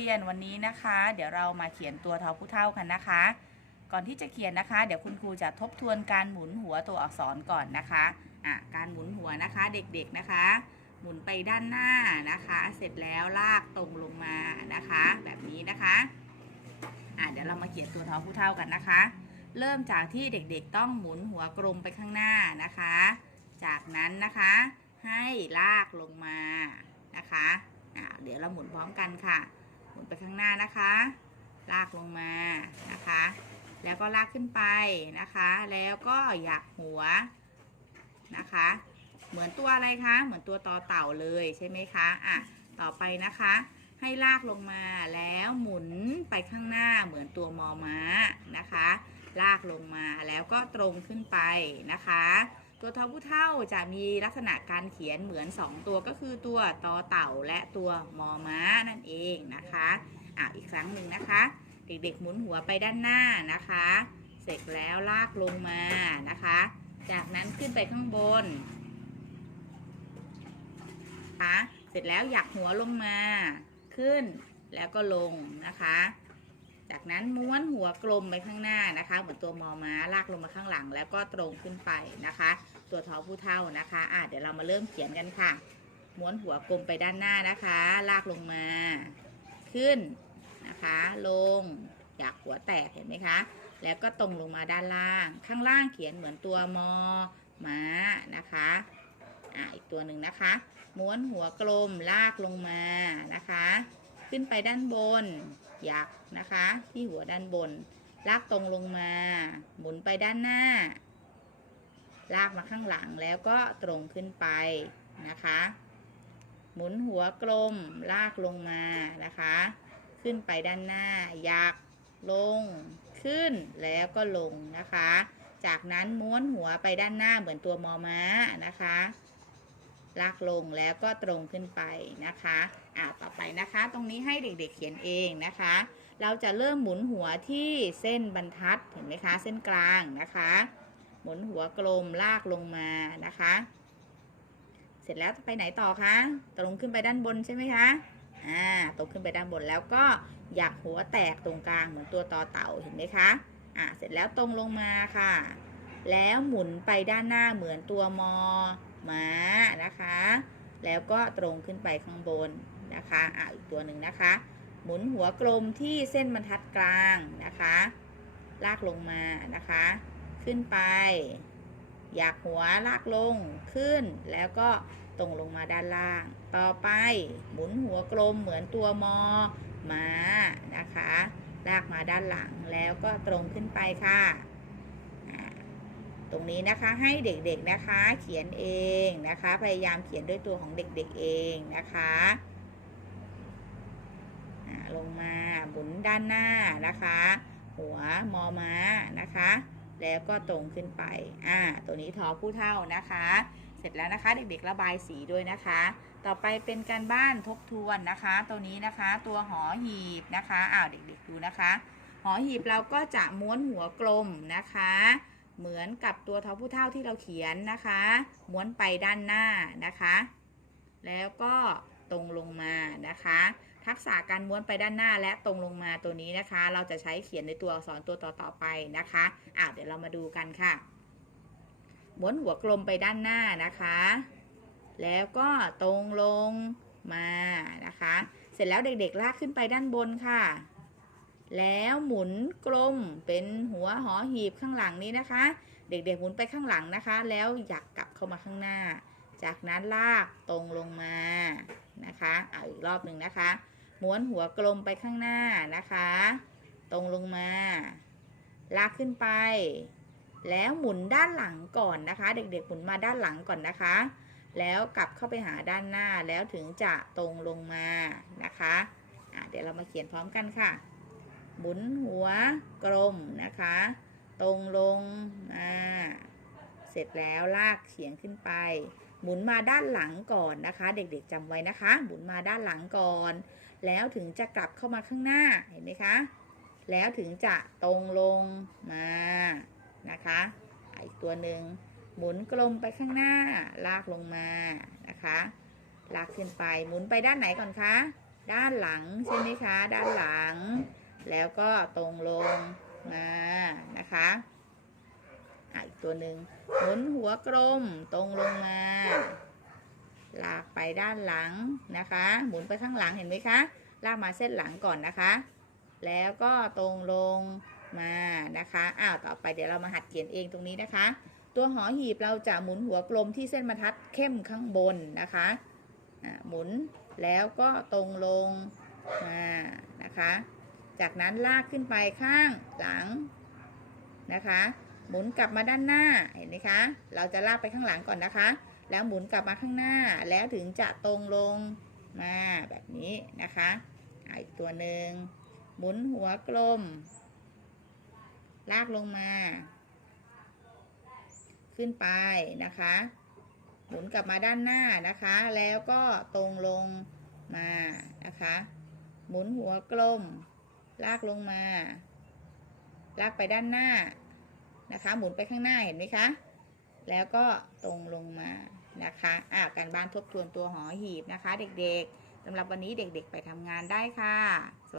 รียนวันนี้นะคะ เดี๋ยวเรามาเขียนตัวทอผู้เท่ากันนะคะ ก่อนที่จะเขียนนะคะ เดี๋ยวคุณครูจะทบทวนการหมุนหัวตัวอักษรก่อนนะคะอะการหมุนหัวนะคะเด็กๆนะคะ หมุนไปด้านหน้านะคะ เสร็จแล้วลากตรงลงมานะคะ แบบนี้นะคะอะเดี๋ยวเรามาเขียนตัวทอผู้เท่ากันนะคะ เริ่มจากที่เด็กๆต้องหมุนหัวกลมไปข้างหน้านะคะ จากนั้นนะคะให้ลากลงมานะคะอะเดี๋ยวเราหมุนพร้อมกันค่ะ หมุนไปข้างหน้านะคะ ลากลงมานะคะ แล้วก็ลากขึ้นไปนะคะ แล้วก็หยักหัวนะคะ เหมือนตัวอะไรคะ เหมือนตัวต่อเต่าเลยใช่ไหมคะอะต่อไปนะคะ ให้ลากลงมาแล้วหมุนไปข้างหน้าเหมือนตัวมอม้านะคะ ลากลงมาแล้วก็ตรงขึ้นไปนะคะ ตัวทอผู้เท่าจะมีลักษณะการเขียนเหมือน 2 ตัวก็คือตัวตอเต่าและตัวมอม้านั่นเองนะคะอะอีกครั้งหนึ่งนะคะ เด็กๆหมุนหัวไปด้านหน้านะคะ เสร็จแล้วลากลงมานะคะ จากนั้นขึ้นไปข้างบนคะเสร็จแล้วหยักหัวลงมาขึ้นแล้วก็ลงนะคะ จากนั้นม้วนหัวกลมไปข้างหน้านะคะ เหมือนตัวมอม้าลากลงมาข้างหลัง แล้วก็ตรงขึ้นไปนะคะ ตัวท้อผู้เท่านะคะอะเดี๋ยวเรามาเริ่มเขียนกันค่ะ ม้วนหัวกลมไปด้านหน้านะคะ ลากลงมา ขึ้นนะคะ ลงอยากหัวแตกเห็นไหมคะ แล้วก็ตรงลงมาด้านล่าง ข้างล่างเขียนเหมือนตัวมอม้านะคะอะอีกตัวหนึ่งนะคะ ม้วนหัวกลมลากลงมานะคะ ขึ้นไปด้านบน ยักนะคะ ที่หัวด้านบน ลากตรงลงมา หมุนไปด้านหน้า ลากมาข้างหลังแล้วก็ตรงขึ้นไปนะคะ หมุนหัวกลม ลากลงมานะคะ ขึ้นไปด้านหน้า ยักลง ขึ้นแล้วก็ลงนะคะ จากนั้นม้วนหัวไปด้านหน้าเหมือนตัวมอม้านะคะ ลากลงแล้วก็ตรงขึ้นไปนะคะอ่าต่อไปนะคะ ตรงนี้ให้เด็กๆเขียนเองนะคะ เราจะเริ่มหมุนหัวที่เส้นบรรทัดเห็นไหมคะ เส้นกลางนะคะ หมุนหัวกลมลากลงมานะคะ เสร็จแล้วไปไหนต่อคะตรงขึ้นไปด้านบนใช่ไหมคะอ่าตรงขึ้นไปด้านบนแล้วก็อยากหัวแตกตรงกลางเหมือนตัวต่อเต่าเห็นไหมคะอ่าเสร็จแล้วตรงลงมาค่ะ แล้วหมุนไปด้านหน้าเหมือนตัวมอ ม้านะคะ แล้วก็ตรงขึ้นไปข้างบนนะคะอ่าอีกตัวหนึ่งนะคะ หมุนหัวกลมที่เส้นบรรทัดกลางนะคะ ลากลงมานะคะ ขึ้นไป อยากหัวลากลงขึ้น แล้วก็ตรงลงมาด้านล่าง ต่อไปหมุนหัวกลมเหมือนตัวมอมานะคะ ลากมาด้านหลังแล้วก็ตรงขึ้นไปค่ะ ตรงนี้นะคะให้เด็กๆนะคะ เขียนเองนะคะ พยายามเขียนด้วยตัวของเด็กๆเองนะคะลงมาหมุนด้านหน้านะคะ หัวมอม้านะคะ แล้วก็ตรงขึ้นไปอ่าตัวนี้ทอผู้เท่านะคะ เสร็จแล้วนะคะเด็กๆระบายสีด้วยนะคะ ต่อไปเป็นการบ้านทบทวนนะคะ ตัวนี้นะคะตัวหอหีบนะคะอ้าวเด็กๆดูนะคะ หอหีบเราก็จะม้วนหัวกลมนะคะ เหมือนกับตัวทอผู้เท่าที่เราเขียนนะคะ ม้วนไปด้านหน้านะคะ แล้วก็ตรงลงมานะคะ ทักษะการม้วนไปด้านหน้าและตรงลงมาตัวนี้นะคะ เราจะใช้เขียนในตัวอักษรตัวต่อๆไปนะคะอ่าเดี๋ยวเรามาดูกันค่ะ ม้วนหัวกลมไปด้านหน้านะคะ แล้วก็ตรงลงมานะคะ เสร็จแล้วเด็กๆลากขึ้นไปด้านบนค่ะ แล้วหมุนกลมเป็นหัวหอหีบข้างหลังนี้นะคะ เด็กๆหมุนไปข้างหลังนะคะ แล้วอยากกลับเข้ามาข้างหน้า จากนั้นลากตรงลงมานะคะเอาอีกรอบหนึ่งนะคะ ม้วนหัวกลมไปข้างหน้านะคะ ตรงลงมา ลากขึ้นไป แล้วหมุนด้านหลังก่อนนะคะ เด็กๆหมุนมาด้านหลังก่อนนะคะ แล้วกลับเข้าไปหาด้านหน้าแล้วถึงจะตรงลงมานะคะอะเดี๋ยวเรามาเขียนพร้อมกันค่ะ หมุนหัวกลมนะคะ ตรงลงมาเสร็จแล้วลากเฉียงขึ้นไป หมุนมาด้านหลังก่อนนะคะ เด็กๆจำไว้นะคะ หมุนมาด้านหลังก่อน แล้วถึงจะกลับเข้ามาข้างหน้าเห็นไหมคะ แล้วถึงจะตรงลงมานะคะอะอีกตัวหนึ่งหมุนกลมไปข้างหน้า ลากลงมานะคะ ลากขึ้นไปหมุนไปด้านไหนก่อนคะด้านหลังใช่ไหมคะ ด้านหลัง แล้วก็ตรงลงมานะคะอะอีกตัวหนึ่งหมุนหัวกลมตรงลงมา ลากไปด้านหลังนะคะ หมุนไปข้างหลังเห็นไหมคะ ลากมาเส้นหลังก่อนนะคะ แล้วก็ตรงลงมานะคะอ้าวต่อไปเดี๋ยวเรามาหัดเขียนเองตรงนี้นะคะ ตัวหอหีบเราจะหมุนหัวกลมที่เส้นบรรทัดเข้มข้างบนนะคะหมุนแล้วก็ตรงลงมานะคะ จากนั้นลากขึ้นไปข้างหลังนะคะ หมุนกลับมาด้านหน้าเห็นไหมคะ เราจะลากไปข้างหลังก่อนนะคะ แล้วหมุนกลับมาข้างหน้าแล้วถึงจะตรงลงมาแบบนี้นะคะอีกตัวหนึ่งหมุนหัวกลม ลากลงมา ขึ้นไปนะคะ หมุนกลับมาด้านหน้านะคะ แล้วก็ตรงลงมานะคะ หมุนหัวกลม ลากลงมา ลากไปด้านหน้านะคะ หมุนไปข้างหน้าเห็นไหมคะ แล้วก็ตรงลงมานะคะอ่าการบ้านทบทวนตัวหอหีบนะคะ เด็กๆสำหรับวันนี้เด็กๆไปทำงานได้ค่ะ